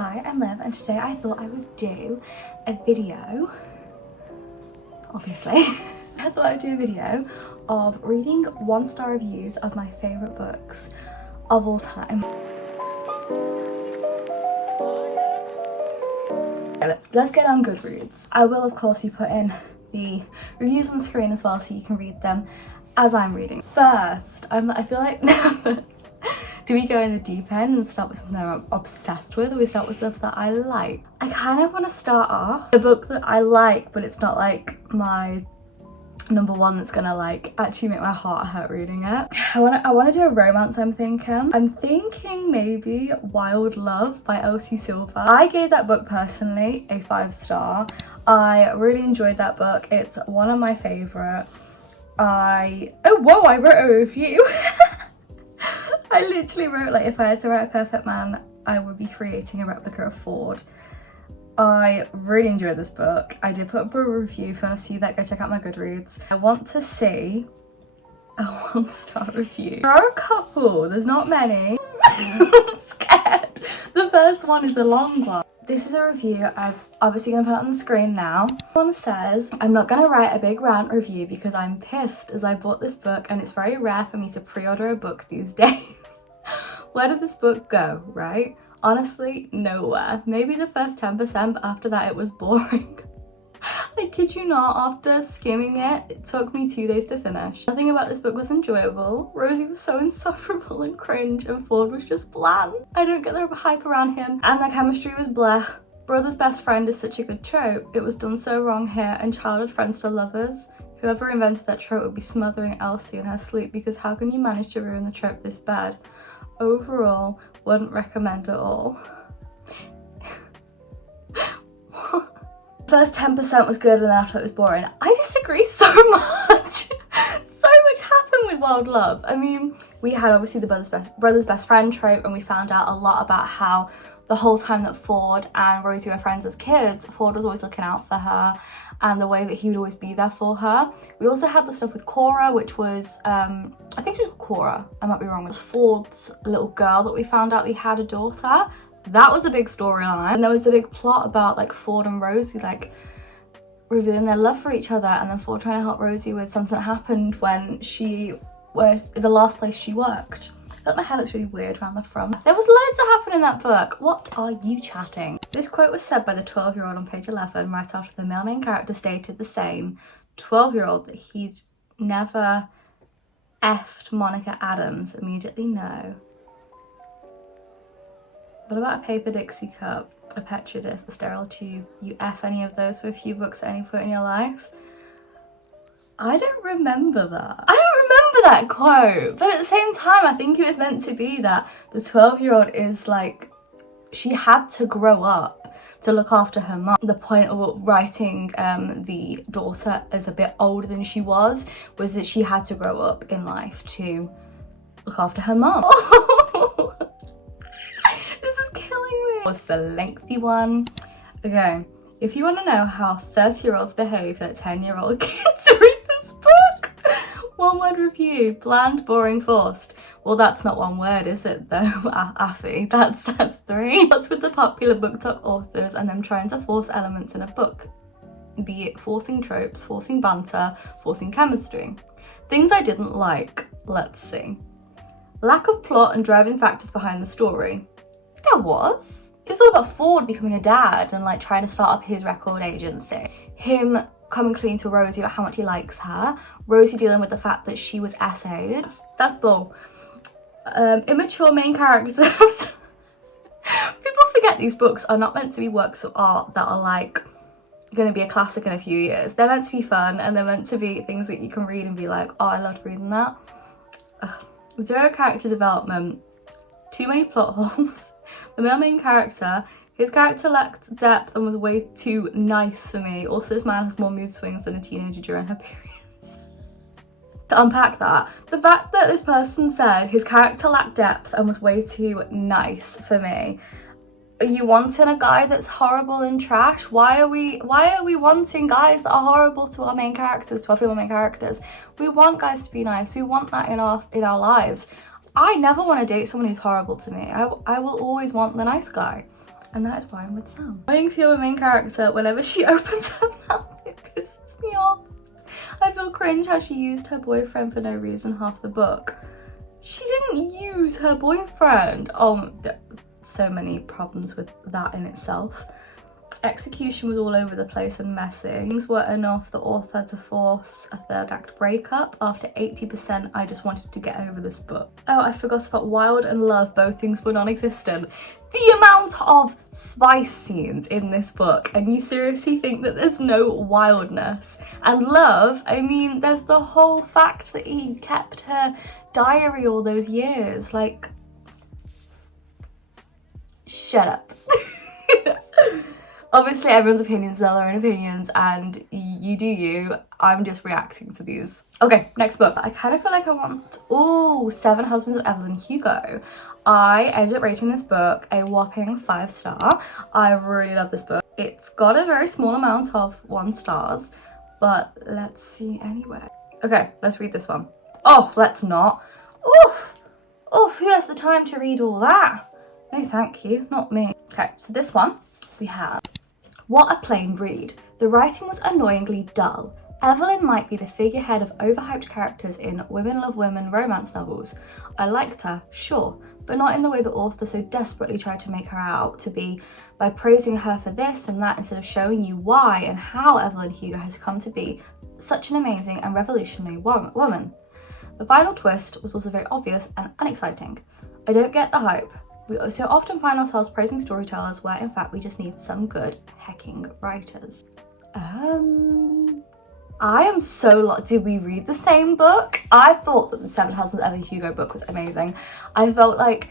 Hi, I'm Liv, and today I thought I would do a video, obviously. I thought I'd do a video of reading 1-star reviews of my favourite books of all time. Okay, let's get on Goodreads. I will of course be putting the reviews on the screen as well so you can read them as I'm reading. First, I feel like nervous. Do we go in the deep end and start with something I'm obsessed with, or we start with stuff that I like? I kind of want to start off the book that I like, but it's not like my number one that's gonna like actually make my heart hurt reading it. I want to do a romance. I'm thinking maybe Wild Love by Elsie Silver. I gave that book personally a 5-star. I really enjoyed that book. It's one of my favorite. I wrote a review. I literally wrote, like, if I had to write a perfect man, I would be creating a replica of Ford. I really enjoyed this book. I did put up a review. If you want to see that, go check out my Goodreads. I want to see a 1-star review. There are a couple, there's not many. I'm scared. The first one is a long one. This is a review I'm obviously going to put on the screen now. One says, I'm not going to write a big rant review because I'm pissed as I bought this book and it's very rare for me to pre-order a book these days. Where did this book go, right? Honestly, nowhere. Maybe the first 10%, but after that it was boring. I kid you not, after skimming it took me 2 days to finish. Nothing about this book was enjoyable. Rosie was so insufferable and cringe, and Ford was just bland. I don't get the hype around him, and their chemistry was bleh. Brother's best friend is such a good trope. It was done so wrong here, and childhood friends to lovers. Whoever invented that trope would be smothering Elsie in her sleep, because how can you manage to ruin the trope this bad? Overall, wouldn't recommend at all. First 10% was good and then after it was boring. I disagree so much. So much happened with Wild Love. I mean, we had obviously the brother's best friend trope, and we found out a lot about how the whole time that Ford and Rosie were friends as kids, Ford was always looking out for her and the way that he would always be there for her. We also had the stuff with Cora, which was, I think she was called Cora, I might be wrong. It was Ford's little girl that we found out he had a daughter. That was a big storyline. And there was the big plot about like Ford and Rosie like revealing their love for each other, and then Ford trying to help Rosie with something that happened when she was the last place she worked. I thought my hair looks really weird around the front. There was loads that happened in that book. What are you chatting? This quote was said by the 12-year-old on page 11 right after the male main character stated the same 12-year-old that he'd never effed Monica Adams. Immediately no. What about a paper Dixie cup, a Petri dish, a sterile tube? You F any of those for a few books at any point in your life? I don't remember that. I don't remember that quote. But at the same time, I think it was meant to be that the 12-year-old is like, she had to grow up to look after her mum. The point of writing the daughter as a bit older than she was that she had to grow up in life to look after her mum. This is killing me. What's the lengthy one? Okay, if you want to know how 30-year-olds behave that 10-year-old kids read this book, 1-word review: bland, boring, forced. Well, that's not 1 word, is it though, Affy? That's 3. What's with the popular BookTok authors and them trying to force elements in a book? Be it forcing tropes, forcing banter, forcing chemistry. Things I didn't like. Let's see. Lack of plot and driving factors behind the story. There was. It was all about Ford becoming a dad and like trying to start up his record agency. Him coming clean to Rosie about how much he likes her. Rosie dealing with the fact that she was essayed. That's bull. Immature main characters. People forget these books are not meant to be works of art that are like going to be a classic in a few years. They're meant to be fun, and they're meant to be things that you can read and be like, oh, I loved reading that. Zero character development. Too many plot holes. The male main character, his character lacked depth and was way too nice for me. Also, this man has more mood swings than a teenager during her periods. To unpack that, the fact that this person said his character lacked depth and was way too nice for me. Are you wanting a guy that's horrible and trash? Why are we wanting guys that are horrible to our main characters, to our female main characters? We want guys to be nice. We want that in our lives. I never want to date someone who's horrible to me. I will always want the nice guy. And that is why I'm with Sam. Annoying female main character, whenever she opens her mouth, it pisses me off. I feel cringe how she used her boyfriend for no reason half the book. She didn't use her boyfriend. Oh, so many problems with that in itself. Execution was all over the place and messy. Things weren't enough. The author had to force a third act breakup. After 80%, I just wanted to get over this book. Oh, I forgot about wild and love. Both things were non-existent. The amount of spice scenes in this book, and you seriously think that there's no wildness. And love, I mean, there's the whole fact that he kept her diary all those years. Like, shut up. Obviously, everyone's opinions are their own opinions, and you do you. I'm just reacting to these. Okay, next book. I kind of feel like I want... Seven Husbands of Evelyn Hugo. I ended up rating this book a whopping 5-star. I really love this book. It's got a very small amount of 1 stars, but let's see anyway. Okay, let's read this one. Oh, let's not. Who has the time to read all that? No, thank you, not me. Okay, so this one we have. What a plain read. The writing was annoyingly dull. Evelyn might be the figurehead of overhyped characters in women love women romance novels. I liked her, sure, but not in the way the author so desperately tried to make her out to be, by praising her for this and that instead of showing you why and how Evelyn Hugo has come to be such an amazing and revolutionary woman. The final twist was also very obvious and unexciting. I don't get the hype. We so often find ourselves praising storytellers where in fact we just need some good hecking writers. I am so lost. Did we read the same book? I thought that the Seven Husbands of Evelyn Hugo book was amazing. I felt like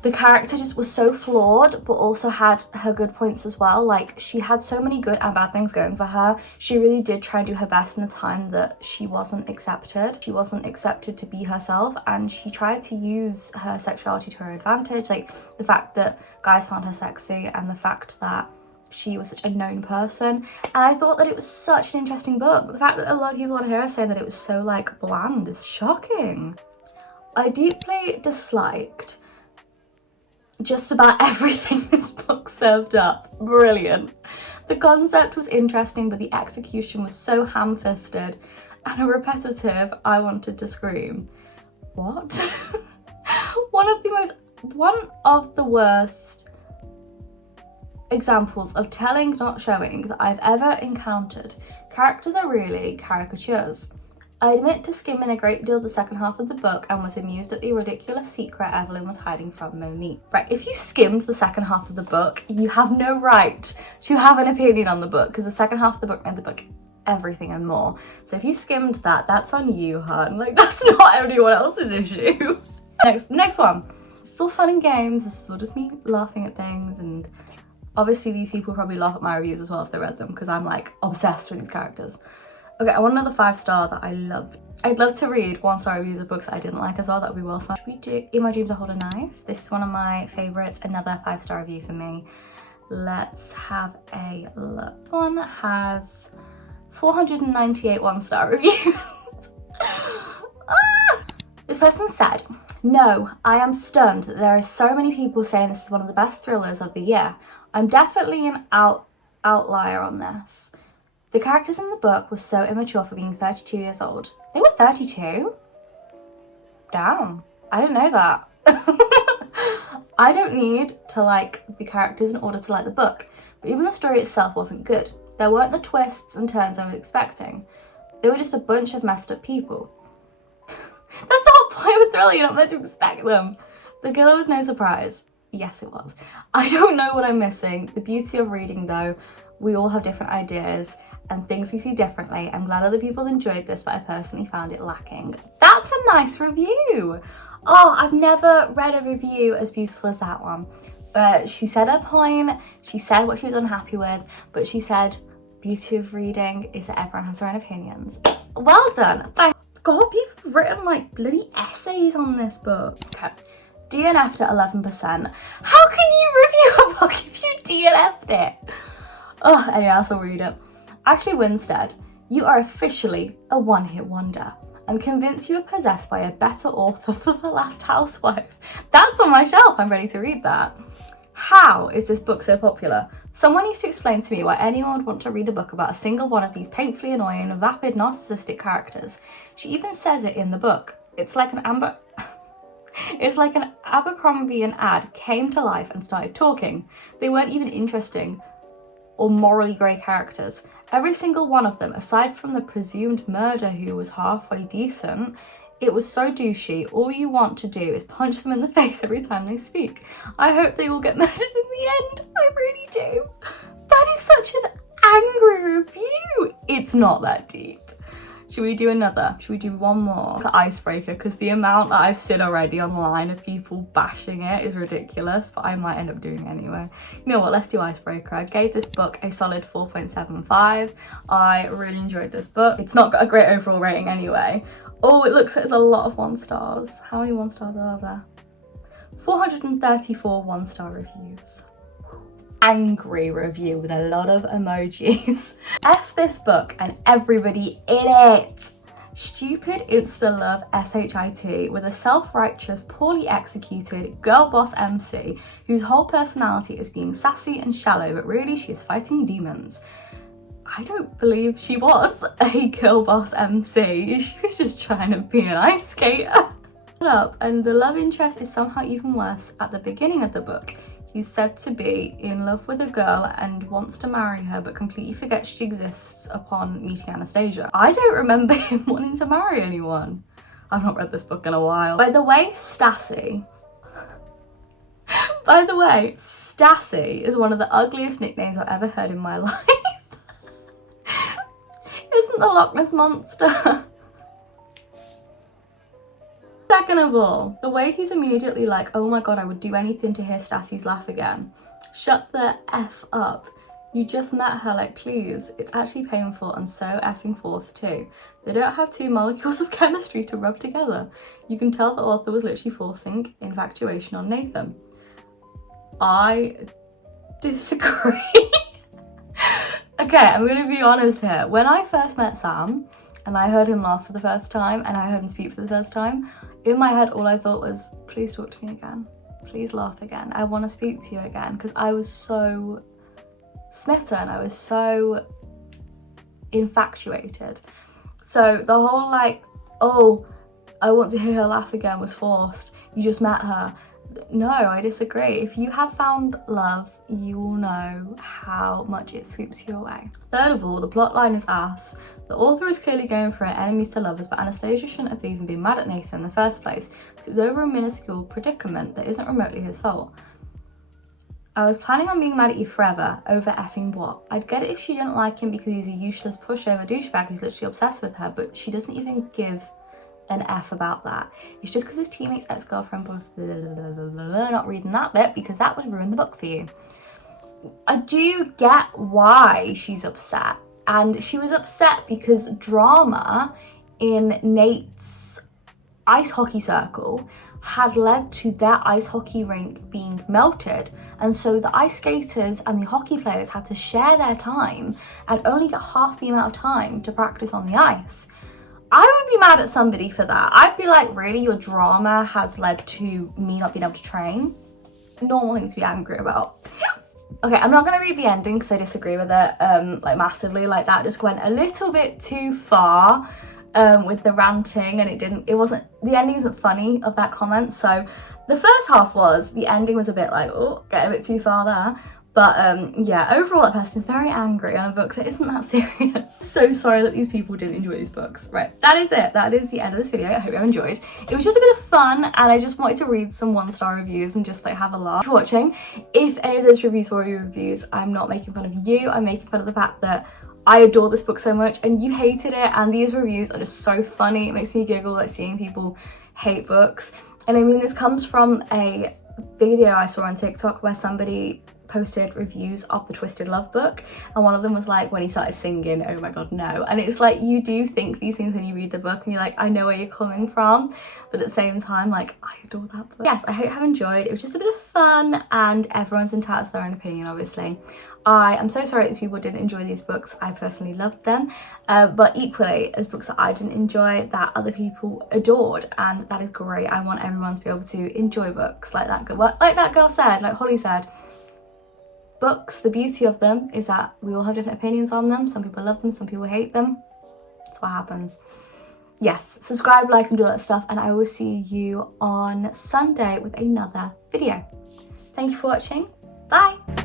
the character just was so flawed, but also had her good points as well. Like, she had so many good and bad things going for her. She really did try and do her best in a time that she wasn't accepted. She wasn't accepted to be herself, and she tried to use her sexuality to her advantage. Like, the fact that guys found her sexy and the fact that she was such a known person. And I thought that it was such an interesting book. But the fact that a lot of people on here are saying that it was so, like, bland is shocking. I deeply disliked just about everything this book served up. Brilliant. The concept was interesting, but the execution was so ham-fisted and repetitive, I wanted to scream. What? One of the worst examples of telling, not showing, that I've ever encountered. Characters are really caricatures. I admit to skimming a great deal the second half of the book and was amused at the ridiculous secret Evelyn was hiding from Monique. Right, if you skimmed the second half of the book, you have no right to have an opinion on the book, because the second half of the book made the book everything and more. So if you skimmed that, that's on you, hun. Like, that's not anyone else's issue. Next one. It's all fun and games. This is all just me laughing at things, and obviously these people probably laugh at my reviews as well if they read them, because I'm like obsessed with these characters. Okay, I want another 5-star that I loved. I'd love to read 1-star reviews of books that I didn't like as well. That would be well fun. Should we do In My Dreams I Hold a Knife? This is one of my favourites. Another 5-star review for me. Let's have a look. This one has 498 1-star reviews. This person said, "No, I am stunned that there are so many people saying this is one of the best thrillers of the year. I'm definitely an outlier on this. The characters in the book were so immature for being 32 years old." They were 32? Damn, I didn't know that. I don't need to like the characters in order to like the book, but even the story itself wasn't good. There weren't the twists and turns I was expecting. They were just a bunch of messed up people. That's the whole point of a thriller, you're not meant to expect them. The killer was no surprise. Yes, it was. I don't know what I'm missing. The beauty of reading though, we all have different ideas and things we see differently. I'm glad other people enjoyed this, but I personally found it lacking. That's a nice review. Oh, I've never read a review as beautiful as that one. But she said her point, she said what she was unhappy with, but she said beauty of reading is that everyone has their own opinions. Well done. Thanks. God, people have written like bloody essays on this book. Okay. DNF'd at 11%. How can you review a book if you DNF'd it? Oh, anyway, I'll still read it. Ashley Winstead, you are officially a one-hit wonder. I'm convinced you were possessed by a better author for The Last Housewife. That's on my shelf, I'm ready to read that. How is this book so popular? Someone needs to explain to me why anyone would want to read a book about a single one of these painfully annoying, vapid, narcissistic characters. She even says it in the book. It's like an Abercrombie ad came to life and started talking. They weren't even interesting or morally grey characters. Every single one of them, aside from the presumed murder who was halfway decent, it was so douchey. All you want to do is punch them in the face every time they speak. I hope they all get murdered in the end. I really do. That is such an angry review. It's not that deep. Should we do another? Should we do one more? Icebreaker, because the amount that I've seen already online of people bashing it is ridiculous, but I might end up doing it anyway. You know what, let's do Icebreaker. I gave this book a solid 4.75. I really enjoyed this book. It's not got a great overall rating anyway. Oh, it looks like there's a lot of 1 stars. How many 1 stars are there? 434 1-star reviews. Angry review with a lot of emojis. F this book and everybody in it. Stupid insta-love SHIT with a self-righteous, poorly executed girl boss MC whose whole personality is being sassy and shallow, but really she is fighting demons. I don't believe she was a girl boss MC. She was just trying to be an ice skater. And the love interest is somehow even worse at the beginning of the book. He's said to be in love with a girl and wants to marry her, but completely forgets she exists upon meeting Anastasia. I don't remember him wanting to marry anyone. I've not read this book in a while. By the way, Stassi is one of the ugliest nicknames I've ever heard in my life. Isn't the Loch Ness Monster? Second of all, the way he's immediately like, oh my god, I would do anything to hear Stassi's laugh again. Shut the F up. You just met her, like, please. It's actually painful and so effing forced too. They don't have 2 molecules of chemistry to rub together. You can tell the author was literally forcing infatuation on Nathan. I disagree. Okay, I'm gonna be honest here. When I first met Sam, and I heard him laugh for the first time, and I heard him speak for the first time, in my head all I thought was, please talk to me again. Please laugh again. I want to speak to you again, because I was so smitten. I was so infatuated. So the whole like, oh, I want to hear her laugh again was forced. You just met her. No, I disagree. If you have found love, you will know how much it sweeps you away. Third of all, the plot line is ass. The author is clearly going for an enemies to lovers, but Anastasia shouldn't have even been mad at Nathan in the first place, because it was over a minuscule predicament that isn't remotely his fault. I was planning on being mad at you forever, over effing what? I'd get it if she didn't like him because he's a useless pushover douchebag who's literally obsessed with her, but she doesn't even give an F about that. It's just because his teammate's ex-girlfriend, not reading that bit because that would ruin the book for you. I do get why she's upset, and she was upset because drama in Nate's ice hockey circle had led to their ice hockey rink being melted, and so the ice skaters and the hockey players had to share their time and only get half the amount of time to practice on the ice. I would be mad at somebody for that. I'd be like, really, your drama has led to me not being able to train? Normal thing to be angry about. Okay, I'm not gonna read the ending because I disagree with it like massively. Like that just went a little bit too far with the ranting, and the ending isn't funny of that comment. So the first half was, the ending was a bit like, oh, getting a bit too far there. But yeah, overall that person is very angry on a book that isn't that serious. So sorry that these people didn't enjoy these books. Right, that is it. That is the end of this video. I hope you have enjoyed. It was just a bit of fun, and I just wanted to read some 1-star reviews and just like have a laugh. Thanks for watching. If any of those reviews were your reviews, I'm not making fun of you. I'm making fun of the fact that I adore this book so much and you hated it, and these reviews are just so funny. It makes me giggle, like seeing people hate books. And I mean, this comes from a video I saw on TikTok where somebody posted reviews of the Twisted Love book, and one of them was like, when he started singing, oh my god, no. And it's like, you do think these things when you read the book and you're like, I know where you're coming from, but at the same time, like, I adore that book. Yes, I hope you have enjoyed. It was just a bit of fun, and everyone's entitled to their own opinion, obviously. I am so sorry that people didn't enjoy these books. I personally loved them, but equally, as books that I didn't enjoy, that other people adored, and that is great. I want everyone to be able to enjoy books like that girl said, like Holly said. Books, the beauty of them is that we all have different opinions on them. Some people love them, some people hate them. That's what happens. Yes, subscribe, like, and do all that stuff, and I will see you on Sunday with another video. Thank you for watching. Bye!